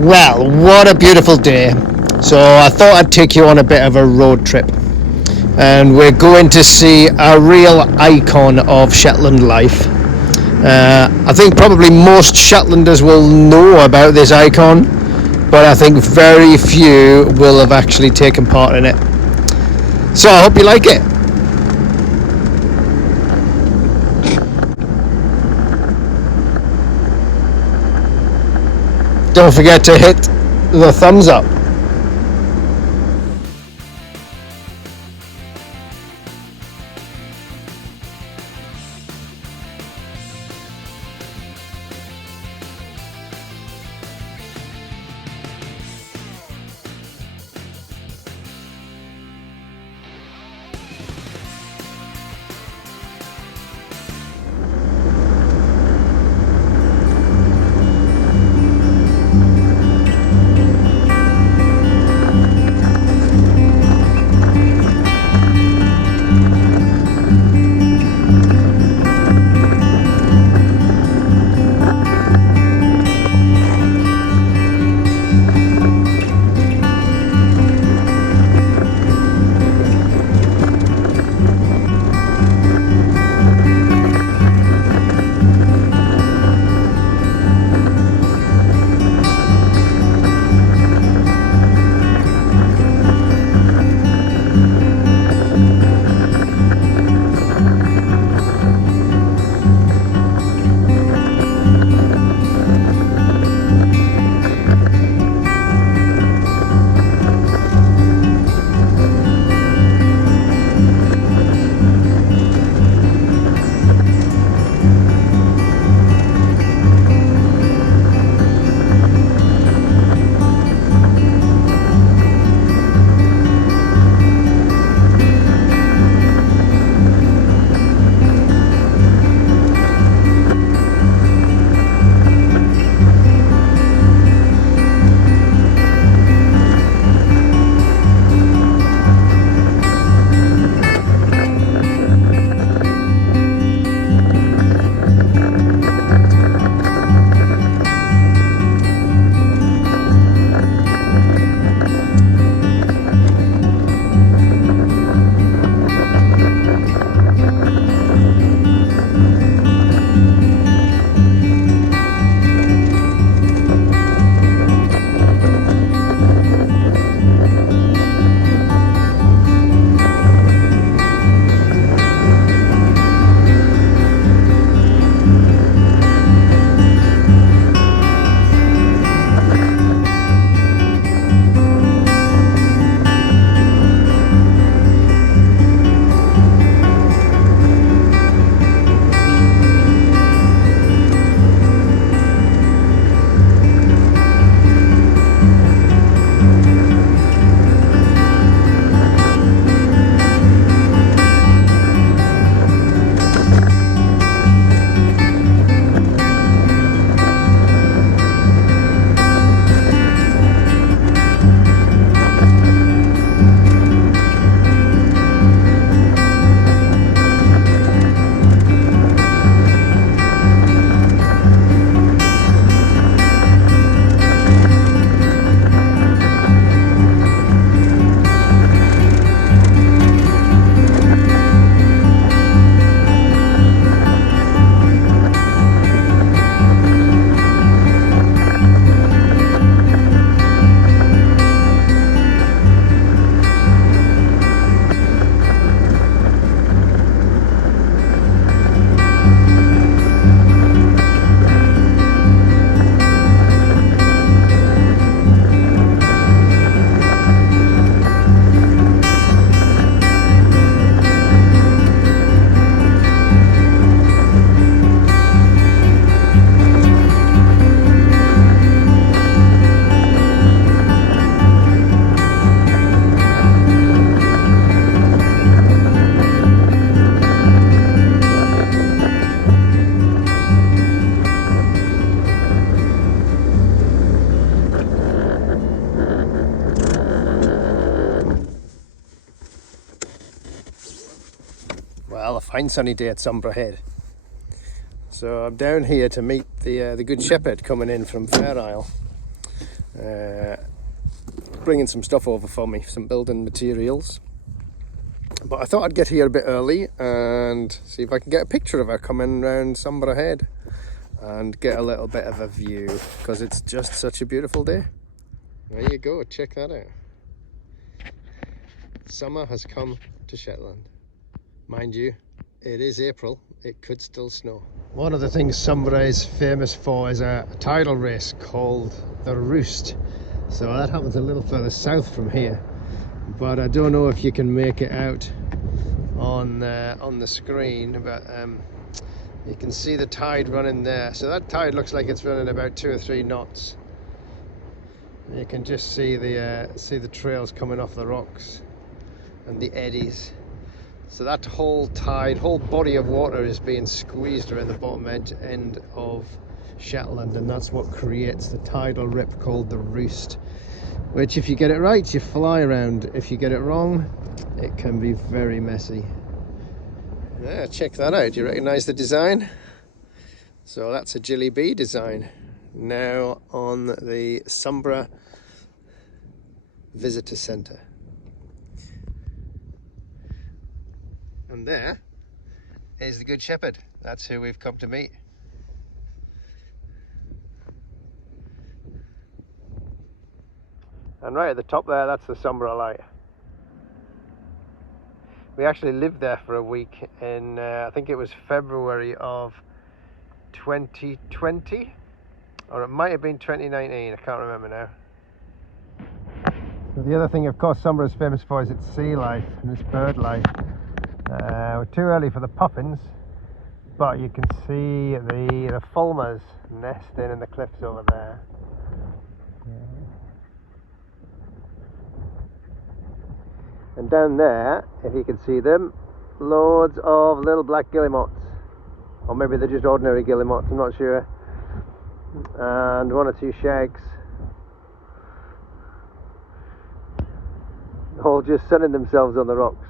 Well, what a beautiful day. So I thought I'd take you on a bit of a road trip. And we're going to see a real icon of Shetland life. I think probably most Shetlanders will know about this icon, but I think very few will have actually taken part in it. So I hope you like it. Don't forget to hit the thumbs up. Well, a fine sunny day at Sombra Head. So I'm down here to meet the Good Shepherd coming in from Fair Isle. bringing some stuff over for me, some building materials. But I thought I'd get here a bit early and see if I can get a picture of her coming round Sombra Head and get a little bit of a view, because it's just such a beautiful day. There you go, check that out. Summer has come to Shetland. Mind you, it is April, it could still snow. One of the things Sombra is famous for is a tidal race called the Roost. So that happens a little further south from here, but I don't know if you can make it out on the screen, but you can see the tide running there. So that tide looks like it's running about 2 or 3 knots. You can just see the trails coming off the rocks and the eddies. So that whole body of water is being squeezed around the bottom end of Shetland, and that's what creates the tidal rip called the Roost, which if you get it right, you fly around. If you get it wrong, it can be very messy. Yeah, check that out. Do you recognize the design? So that's a Jilly Bee design, now on the Sombra Visitor Centre. And there is the Good Shepherd. That's who we've come to meet. And right at the top there, that's the Sombra Light. We actually lived there for a week in, I think it was February of 2020, or it might have been 2019, I can't remember now. So the other thing, of course, Sombra is famous for is its sea life and its bird life. We're too early for the puffins, but you can see the fulmars nesting in the cliffs over there. And down there, if you can see them, loads of little black guillemots, or maybe they're just ordinary guillemots, I'm not sure, and 1 or 2 shags, all just sunning themselves on the rocks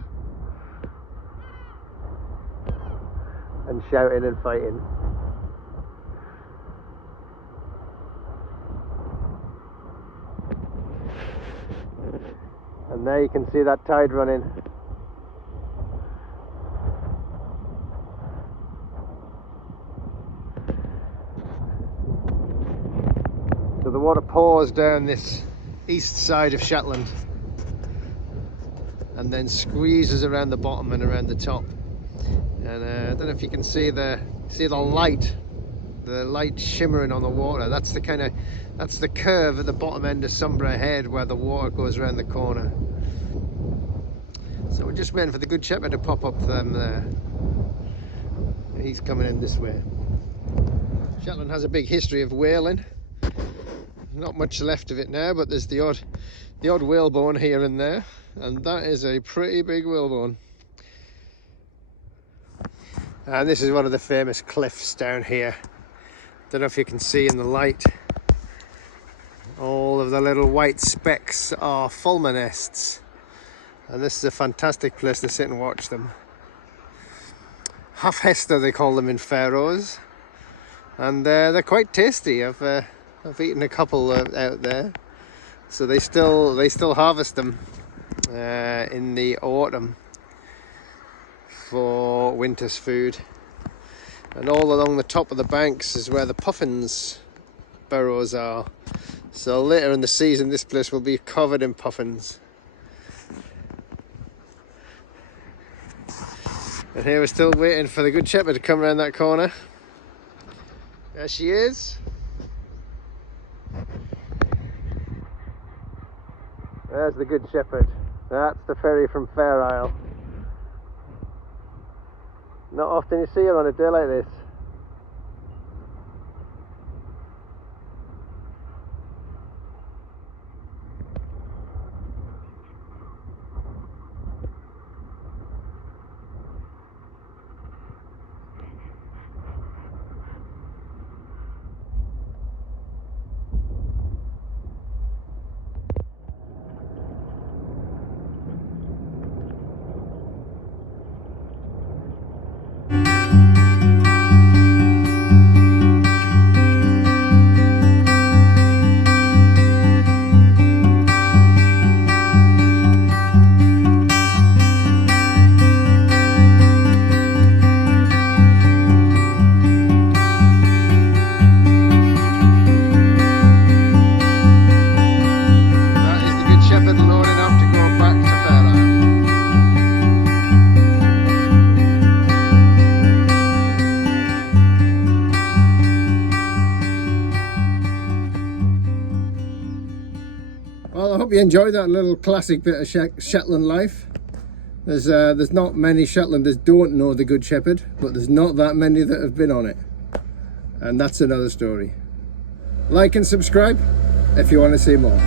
and shouting and fighting. And there you can see that tide running. So the water pours down this east side of Shetland and then squeezes around the bottom and around the top. And I don't know if you can see the light shimmering on the water. That's the curve at the bottom end of Sombrero Head where the water goes around the corner. So we're just waiting for the Good Shepherd to pop up them there. He's coming in this way. Shetland has a big history of whaling. Not much left of it now, but there's the odd whalebone here and there, and that is a pretty big whalebone. And this is one of the famous cliffs down here. Don't know if you can see in the light. All of the little white specks are fulmar nests. And this is a fantastic place to sit and watch them. Half Hester they call them in Faroes. And they're quite tasty. I've eaten a couple out there. So they still harvest them in the autumn for winter's food. And all along the top of the banks is where the puffins burrows are. So later in the season this place will be covered in puffins. And here we're still waiting for the Good Shepherd to come around that corner. There she is. There's the Good Shepherd. That's the ferry from Fair Isle. Not often you see her on a day like this. Well, I hope you enjoyed that little classic bit of Shetland life. There's not many Shetlanders don't know the Good Shepherd, but there's not that many that have been on it. And that's another story. Like and subscribe if you want to see more.